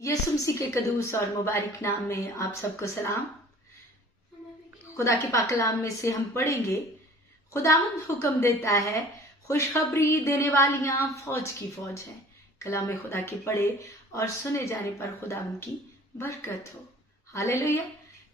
यीशु मसीह के कदूस और मुबारक नाम में आप सबको सलाम। खुदा के पाक कलाम में से हम पढ़ेंगे, खुदावंद हुक्म देता है, खुशखबरी देने वालियां फौज की फौज है। कलाम खुदा के पढ़े और सुने जाने पर खुदावंद की बरकत हो। हालेलुया।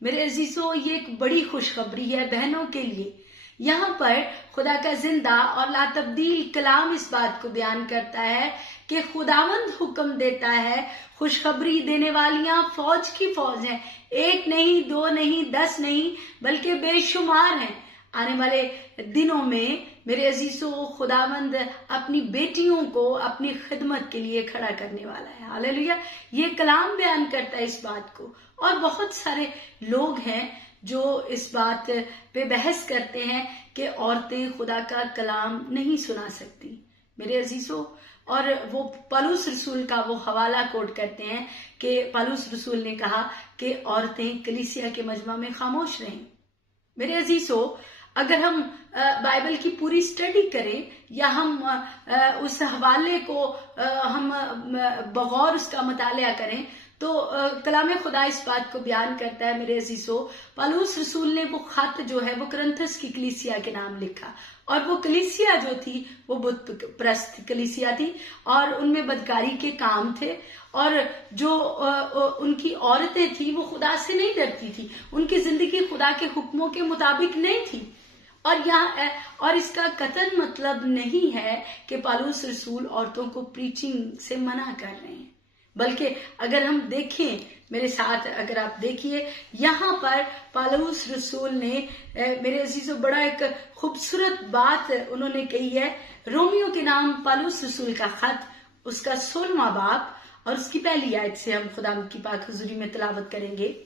मेरे अजीजों, ये एक बड़ी खुशखबरी है बहनों के लिए। यहाँ पर खुदा का जिंदा और लातब्दील कलाम इस बात को बयान करता है कि खुदावंद हुक्म देता है, खुशखबरी देने वालियां फौज की फौज हैं। एक नहीं, दो नहीं, 10 नहीं, बल्कि बेशुमार हैं। आने वाले दिनों में मेरे अजीजों, खुदावंद अपनी बेटियों को अपनी खिदमत के लिए खड़ा करने वाला है। हालेलुया। ये कलाम बयान करता है इस बात को। और बहुत सारे लोग हैं जो इस बात पे बहस करते हैं कि औरतें खुदा का कलाम नहीं सुना सकती। मेरे अजीजों, और वो पौलुस रसूल का वो हवाला कोट करते हैं कि पौलुस रसूल ने कहा कि औरतें कलीसिया के मजमा में खामोश रहें। मेरे अजीजों, अगर हम बाइबल की पूरी स्टडी करें या हम उस हवाले को हम बगौर उसका मुतालिया करें तो कलाम खुदा इस बात को बयान करता है। मेरे अजीजों, पौलुस रसूल ने वो खत जो है वो कुरिन्थस की कलीसिया के नाम लिखा, और वो कलीसिया जो थी वो बुत प्रस्त कलीसिया थी और उनमें बदकारी के काम थे, और जो उनकी औरतें थी वो खुदा से नहीं डरती थी, उनकी जिंदगी खुदा के हुक्मों के मुताबिक नहीं थी। और इसका कतन मतलब नहीं है कि पौलुस रसूल औरतों को प्रीचिंग से मना कर रहे हैं, बल्कि अगर हम देखें, मेरे साथ अगर आप देखिए, यहाँ पर पौलुस रसूल ने मेरे अजीजों बड़ा एक खूबसूरत बात उन्होंने कही है। रोमियो के नाम पौलुस रसूल का खत, उसका 16वां बाब और उसकी पहली आयत से हम खुदा की पाक हुजूरी में तिलावत करेंगे।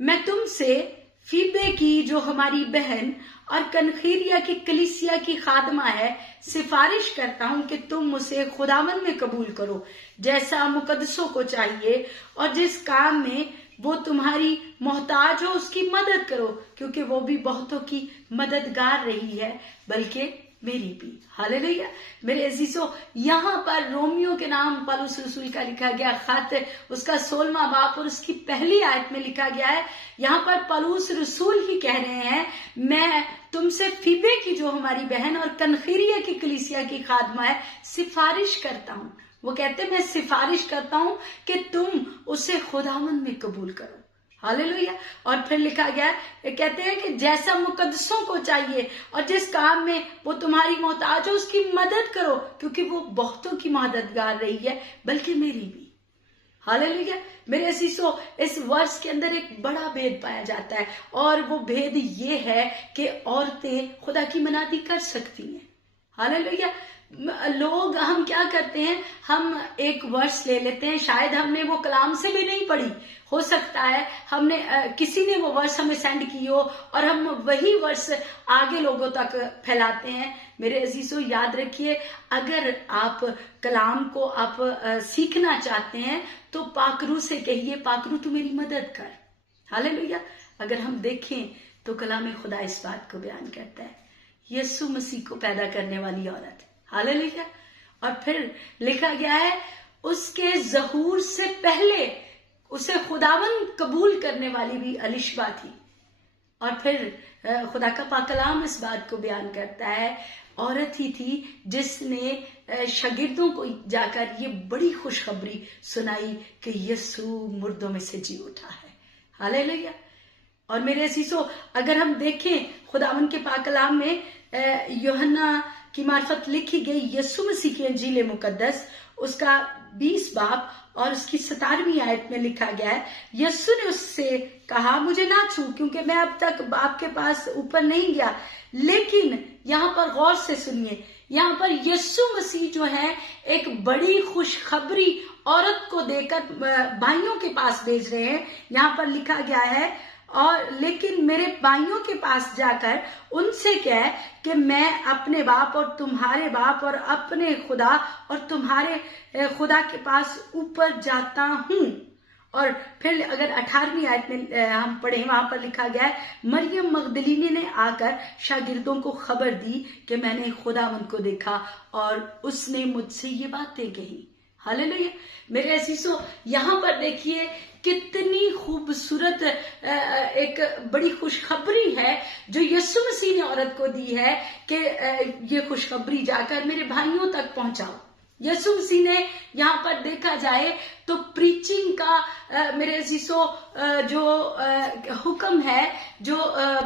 मैं तुमसे फीबे की, जो हमारी बहन और कनखिरिया की कलीसिया की खादमा है, सिफारिश करता हूं कि तुम उसे खुदावन में कबूल करो जैसा मुकद्दसों को चाहिए, और जिस काम में वो तुम्हारी मोहताज हो उसकी मदद करो, क्योंकि वो भी बहुतों की मददगार रही है, बल्कि मेरी भी। हालेलुया। मेरे अजीजों, यहाँ पर रोमियो के नाम पौलुस रसूल का लिखा गया खत, उसका 16वां बाब और उसकी पहली आयत में लिखा गया है। यहाँ पर पौलुस रसूल ही कह रहे हैं, मैं तुमसे फीबे की, जो हमारी बहन और कनखिरिया की कलीसिया की खादमा है, सिफारिश करता हूं। वो कहते हैं, मैं सिफारिश करता हूं कि तुम उसे खुदावन में कबूल करो। हालेलुया। और फिर लिखा गया है, कहते हैं कि जैसा मुकद्दसों को चाहिए और जिस काम में वो तुम्हारी मोहताज हो उसकी मदद करो, क्योंकि वो बहुतों की मददगार रही है, बल्कि मेरी भी। हालेलुया। मेरे अजीजों, इस वर्ष के अंदर एक बड़ा भेद पाया जाता है, और वो भेद ये है कि औरतें खुदा की मनादी कर सकती हैं। हालेलुया। लोग, हम क्या करते हैं, हम एक वर्ष ले लेते हैं, शायद हमने वो कलाम से भी नहीं पढ़ी, हो सकता है हमने किसी ने वो वर्ष हमें सेंड की हो और हम वही वर्ष आगे लोगों तक फैलाते हैं। मेरे अजीजों, याद रखिए, अगर आप कलाम को आप सीखना चाहते हैं तो पाकरू से कहिए, पाकरू तू मेरी मदद कर। हालेलुया। अगर हम देखें तो कलाम खुदा इस बात को बयान करता है, यीशु मसीह को पैदा करने वाली औरत। हालेलुया। और फिर लिखा गया है, उसके ज़हूर से पहले उसे खुदावन कबूल करने वाली भी अलिशबा थी। और फिर खुदा का पाक कलाम इस बात को बयान करता है, औरत ही थी जिसने शागिर्दों को जाकर ये बड़ी खुशखबरी सुनाई कि यीशु मुर्दों में से जी उठा है। हालेलुया। और मेरे अजीजों, अगर हम देखें खुदावन के पाक कलाम में यूहन्ना की मार्फत लिखी गई यीशु मसीह की इंजील मुकद्दस, उसका 20 बाब और उसकी 17वीं आयत में लिखा गया है, यीशु ने उससे कहा, मुझे ना छू, क्योंकि मैं अब तक बाप के पास ऊपर नहीं गया। लेकिन यहाँ पर गौर से सुनिए, यहाँ पर यीशु मसीह जो है एक बड़ी खुशखबरी औरत को देकर भाइयों के पास भेज रहे हैं। यहाँ पर लिखा गया है, और लेकिन मेरे भाइयों के पास जाकर उनसे कह कि मैं अपने बाप और तुम्हारे बाप और अपने खुदा और तुम्हारे खुदा के पास ऊपर जाता हूं। और फिर अगर 18वीं आयत में हम पढ़ें, वहां पर लिखा गया है, मरियम मगदलीनी ने आकर शागिर्दों को खबर दी कि मैंने खुदावंद को देखा और उसने मुझसे ये बातें कही। हालेलुया। मेरे अजीजों, यहाँ पर देखिए कितनी खूबसूरत एक बड़ी खुशखबरी है जो यीशु मसीह ने औरत को दी है कि ये खुशखबरी जाकर मेरे भाइयों तक पहुंचाओ। यीशु मसीह ने यहाँ पर देखा जाए तो प्रीचिंग का मेरे अजीजों जो हुक्म है, जो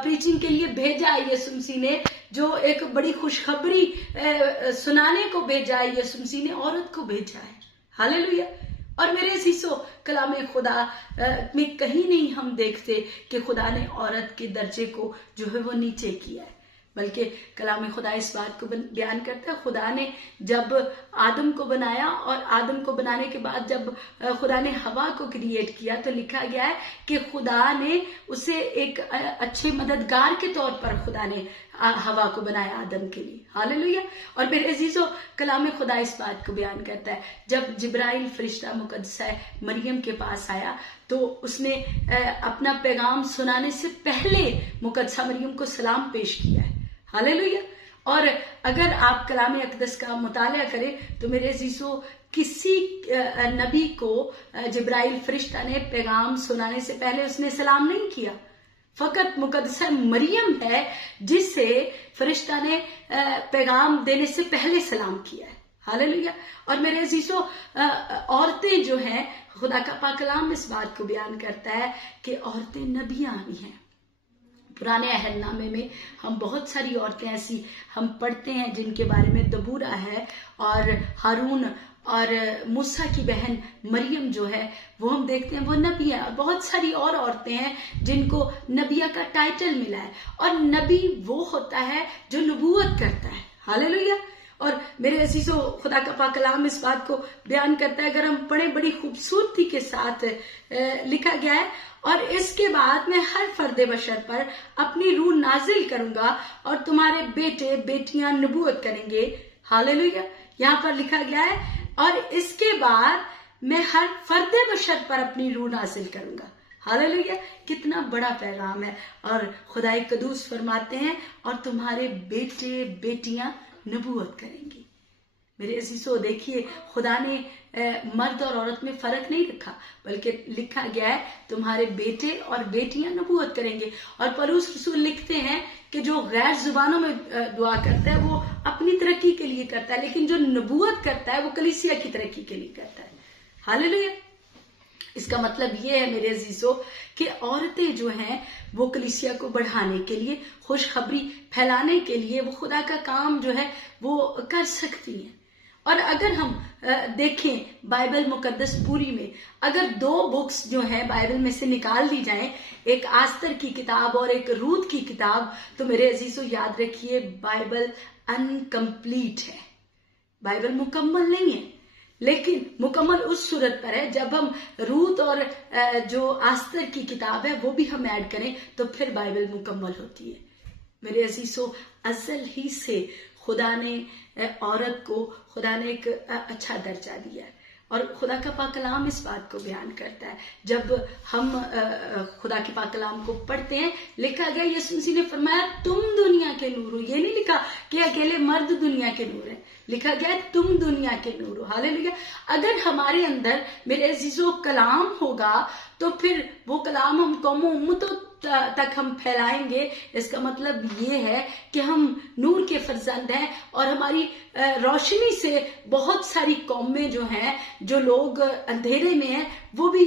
प्रीचिंग के लिए भेजा है यीशु मसीह ने, जो एक बड़ी खुशखबरी सुनाने को भेजा है, यीशु मसीह ने औरत को भेजा है। हालेलुया। और मेरे अजीजों, कलाम खुदा में कहीं नहीं हम देखते कि खुदा ने औरत के दर्जे को जो है वो नीचे किया है, बल्कि कलाम खुदा इस बात को बयान करता है, खुदा ने जब आदम को बनाया और आदम को बनाने के बाद जब खुदा ने हवा को क्रिएट किया तो लिखा गया है कि खुदा ने उसे एक अच्छे मददगार के तौर पर खुदा ने हवा को बनाया आदम के लिए। हालेलुया। और मेरे अजीजों, कलाम खुदा इस बात को बयान करता है, जब जिब्राइल फरिश्ता मुकद्दसा मरियम के पास आया तो उसने अपना पैगाम सुनाने से पहले मुकद्दसा मरियम को सलाम पेश किया है। हालेलुया। और अगर आप कलाम अक़दस का मुताला करें तो मेरे अजीजों, किसी नबी को जिब्राइल फरिश्ता ने पैगाम सुनाने से पहले उसने सलाम नहीं किया, फकत मुकद्दसा मरियम है जिसे फरिश्ता ने पैगाम देने से पहले सलाम किया है। हालेलुया। और मेरे अजीजों, औरतें जो हैं, खुदा का पाक कलाम इस बात को बयान करता है कि औरतें नबियां भी हैं। पुराने अहदनामे में हम बहुत सारी औरतें ऐसी हम पढ़ते हैं जिनके बारे में दबूरा है, और हारून और मूसा की बहन मरियम जो है वो हम देखते हैं वो नबी है, और बहुत सारी और औरतें हैं जिनको नबिया का टाइटल मिला है। और नबी वो होता है जो नबूवत करता है। हालेलुया। और मेरे अजीजों, खुदा का पाक कलाम इस बात को बयान करता है, अगर हम पढ़े, बड़ी खूबसूरती के साथ लिखा गया है, और इसके बाद मैं हर फर्दे बशर पर अपनी रूह नाजिल करूंगा और तुम्हारे बेटे बेटियां नबूवत करेंगे। हालेलुया। यहाँ पर लिखा गया है, और इसके बाद मैं हर फर्दे बशर पर अपनी रूह नाजिल करूंगा। हालेलुया। कितना बड़ा पैगाम है। और खुदाई कदूस फरमाते हैं, और तुम्हारे बेटे बेटियां नबूवत करेंगी। मेरे अजीजों, देखिए खुदा ने मर्द और औरत में फर्क नहीं रखा, बल्कि लिखा गया है तुम्हारे बेटे और बेटियां नबूवत करेंगे। और पौलुस रसूल लिखते हैं कि जो गैर जुबानों में दुआ करता है वो अपनी तरक्की के लिए करता है, लेकिन जो नबूवत करता है वो कलीसिया की तरक्की के लिए करता है। हालेलुया। इसका मतलब ये है मेरे अजीजों कि औरतें जो हैं वो कलीसिया को बढ़ाने के लिए, खुशखबरी फैलाने के लिए वो खुदा का काम जो है वो कर सकती हैं। और अगर हम देखें बाइबल मुकद्दस पूरी में, अगर 2 बुक्स जो हैं बाइबल में से निकाल दी जाएं, एक आस्तर की किताब और एक रूत की किताब, तो मेरे अजीजों याद रखिए बाइबल अनकम्प्लीट है। बाइबल मुकम्मल नहीं है, लेकिन मुकम्मल उस सूरत पर है जब हम रूत और जो आस्तर की किताब है वो भी हम ऐड करें तो फिर बाइबल मुकम्मल होती है। मेरे अजीजों, अज़ल ही से खुदा ने औरत को खुदा ने एक अच्छा दर्जा दिया है, और खुदा का पाक कलाम इस बात को बयान करता है। जब हम खुदा के पाक कलाम को पढ़ते हैं, लिखा गया, यीशु मसीह ने फरमाया तुम दुनिया के नूर हो। ये नहीं लिखा कि अकेले मर्द दुनिया के नूर है, लिखा गया तुम दुनिया के नूर हो। हालेलुया। अगर हमारे अंदर मेरे अजीजों कलाम होगा तो फिर वो कलाम हम कौमों उम्मतों तक हम फैलाएंगे। इसका मतलब ये है कि हम नूर के फर्जंद हैं, और हमारी रोशनी से बहुत सारी कौमें जो हैं, जो लोग अंधेरे में हैं, वो भी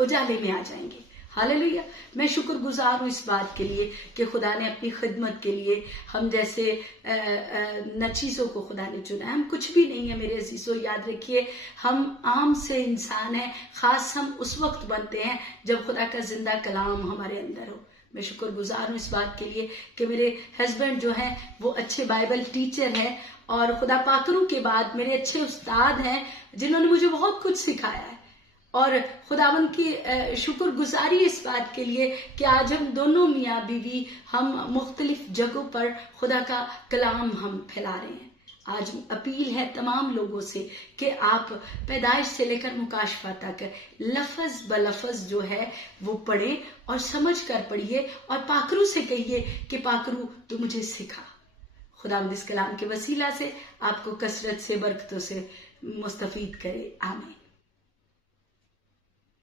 उजाले में आ जाएंगे। हालेलुया। मैं शुक्रगुजार हूँ इस बात के लिए कि खुदा ने अपनी खिदमत के लिए हम जैसे न चीज़ों को खुदा ने चुना है। हम कुछ भी नहीं है मेरे अजीजों, याद रखिए हम आम से इंसान हैं। खास हम उस वक्त बनते हैं जब खुदा का जिंदा कलाम हमारे अंदर हो। मैं शुक्रगुजार हूँ इस बात के लिए कि मेरे हस्बैंड जो हैं वो अच्छे बाइबल टीचर हैं, और खुदा पाकरू के बाद मेरे अच्छे उस्ताद हैं जिन्होंने मुझे बहुत कुछ सिखाया है। और खुदावन की शुक्रगुजारी इस बात के लिए कि आज हम दोनों मियाँ बीवी हम मुख्तलिफ जगहों पर खुदा का कलाम हम फैला रहे हैं। आज अपील है तमाम लोगों से कि आप पैदाइश से लेकर मुकाशफा तक लफ्ज ब लफ्ज जो है वो पढ़ें और समझ कर पढ़िए, और पाकरू से कहिए कि पाकरू तू मुझे सिखा। खुदा इस कलाम के वसीला से आपको कसरत से, बरकतों से مستفید کرے. آمین.